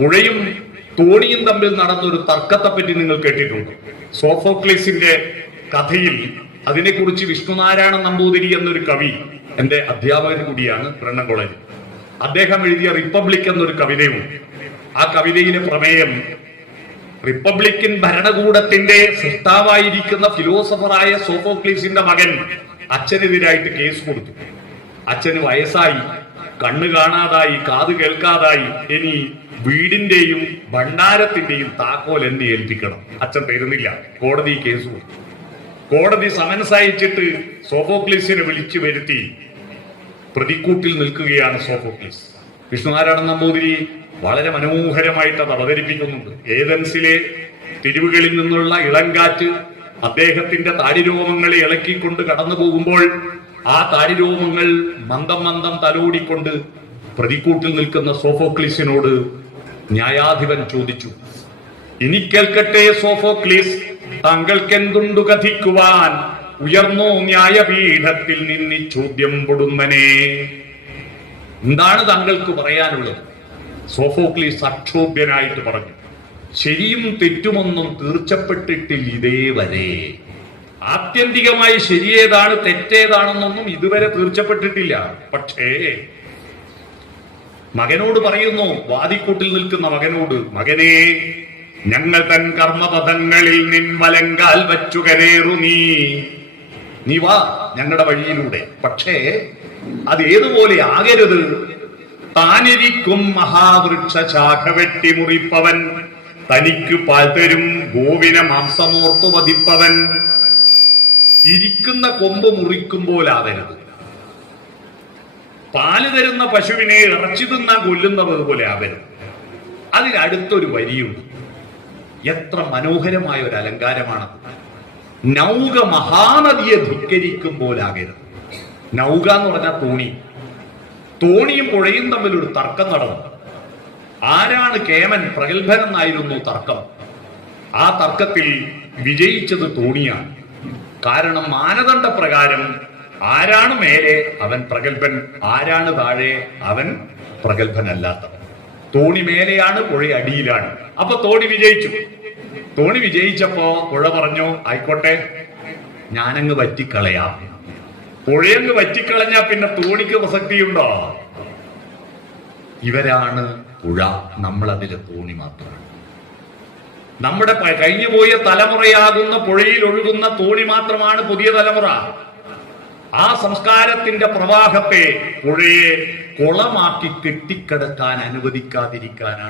പുഴയും തോണിയും തമ്മിൽ നടന്ന ഒരു തർക്കത്തെ പറ്റി നിങ്ങൾ കേട്ടിട്ടുണ്ട്. സോഫോക്ലീസിന്റെ കഥയിൽ അതിനെക്കുറിച്ച് വിഷ്ണുനാരായണ നമ്പൂതിരി എന്നൊരു കവി എന്റെ അധ്യാപകൻ കൂടിയാണ് ബ്രണ്ണൻ കോളേജ് അദ്ദേഹം എഴുതിയ റിപ്പബ്ലിക് എന്നൊരു കവിതയുണ്ട്. ആ കവിതയിലെ പ്രമേയം റിപ്പബ്ലിക്കൻ ഭരണകൂടത്തിന്റെ സൃഷ്ടാവായിരിക്കുന്ന ഫിലോസഫറായ സോഫോക്ലീസിന്റെ മകൻ അച്ഛനെതിരായിട്ട് കേസ് കൊടുത്തു. അച്ഛന് വയസ്സായി. കണ്ണ് കാണാതായി കാത് കേൾക്കാതായി ഇനി വീടിന്റെയും ഭണ്ഡാരത്തിന്റെയും താക്കോൽ എന്നെ ഏൽപ്പിക്കണം? അച്ഛൻ തരുന്നില്ല. കോടതി കേസ് കോടതി സമൻസ് സോഫോക്ലീസിനെ വിളിച്ചു വരുത്തി. പ്രതിക്കൂട്ടിൽ നിൽക്കുകയാണ് സോഫോക്ലിസ്. വിഷ്ണുനാരായണ നമ്പൂതിരി വളരെ മനോഹരമായിട്ട് അത് അവതരിപ്പിക്കുന്നുണ്ട്. ഏതൻസിലെ തിരിവുകളിൽ നിന്നുള്ള ഇളങ്കാറ്റ് അദ്ദേഹത്തിന്റെ താടിരോമങ്ങളെ ഇളക്കിക്കൊണ്ട് കടന്നു പോകുമ്പോൾ ആ താടിരോമങ്ങൾ മന്ദം മന്ദം തലോടിക്കൊണ്ട് പ്രതിക്കൂട്ടിൽ നിൽക്കുന്ന സോഫോക്ലീസിനോട് ന്യായാധിപൻ ചോദിച്ചു ഇനി കേൾക്കട്ടെ സോഫോക്ലീസ് താങ്കൾക്കെന്തുണ്ടു കഥിക്കുവാൻ? ഉയർന്നോ ന്യായപീഠത്തിൽ നിന്നി ചോദ്യം പൊടുന്നനെ. എന്താണ് താങ്കൾക്ക് പറയാനുള്ളത്? സോഫോക്ലീസ് അക്ഷോഭ്യനായിട്ട് പറഞ്ഞു ശരിയും തെറ്റുമൊന്നും തീർച്ചപ്പെട്ടിട്ടില്ല ഇതേവരെ ആത്യന്തികമായി ശരിയേതാണ് തെറ്റേതാണെന്നൊന്നും ഇതുവരെ തീർച്ചപ്പെട്ടിട്ടില്ല. പക്ഷേ മകനോട് പറയുന്നു വാദിക്കൂട്ടിൽ നിൽക്കുന്ന മകനോട് മകനെ ഞങ്ങൾ തൻ കർമ്മപഥങ്ങളിൽ നിൻ വലങ്കാൽ വച്ചു കരേറു നീ. നീ വാ ഞങ്ങളുടെ വഴിയിലൂടെ. പക്ഷേ അത് ഏതുപോലെ ആകരുത്. താനിരിക്കും മഹാവൃക്ഷ ശാഖ വെട്ടി മുറിപ്പവൻ തനിക്ക് പാൽ തരും ഗോവിന മാംസമോർത്തു വധിപ്പവൻ. ഇരിക്കുന്ന കൊമ്പ് മുറിക്കുമ്പോലാവരുത്. പാൽ തരുന്ന പശുവിനെ ഇറച്ചി തിന്നാൻ കൊല്ലുന്നത് പോലെ ആവരുത്. അതിനടുത്തൊരു വരിയുണ്ട്. എത്ര മനോഹരമായ ഒരു അലങ്കാരമാണത്. നൗക മഹാനദിയെ ധിക്കരിക്കും പോലാകരുത് നൗക എന്ന് പറഞ്ഞാൽ തോണി. തോണിയും പുഴയും തമ്മിൽ ഒരു തർക്കം നടന്നു. ആരാണ് കേമൻ പ്രഗത്ഭനെന്നായിരുന്നു തർക്കം. ആ തർക്കത്തിൽ വിജയിച്ചത് തോണിയാണ്. കാരണം മാനദണ്ഡ പ്രകാരം ആരാണ് മേലെ അവൻ പ്രഗത്ഭൻ ആരാണ് താഴെ അവൻ പ്രഗത്ഭനല്ലാത്തവൻ. തോണി മേലെയാണ് പുഴ അടിയിലാണ്. അപ്പൊ തോണി വിജയിച്ചു. തോണി വിജയിച്ചപ്പോ പുഴ പറഞ്ഞു ആയിക്കോട്ടെ ഞാനങ്ങ് വറ്റിക്കളയാം. പുഴയങ്ങ് വറ്റിക്കളഞ്ഞാ പിന്നെ തോണിക്ക് പ്രസക്തിയുണ്ടോ? ഇവരാണ് പുഴ. നമ്മളതിലെ തോണി മാത്രമാണ്. നമ്മുടെ കഴിഞ്ഞുപോയ തലമുറയാകുന്ന പുഴയിൽ ഒഴുകുന്ന തോണി മാത്രമാണ് പുതിയ തലമുറ. ആ സംസ്കാരത്തിന്റെ പ്രവാഹത്തെ പുഴയെ കുളമാക്കി കെട്ടിക്കിടക്കാൻ അനുവദിക്കാതിരിക്കാനാണ്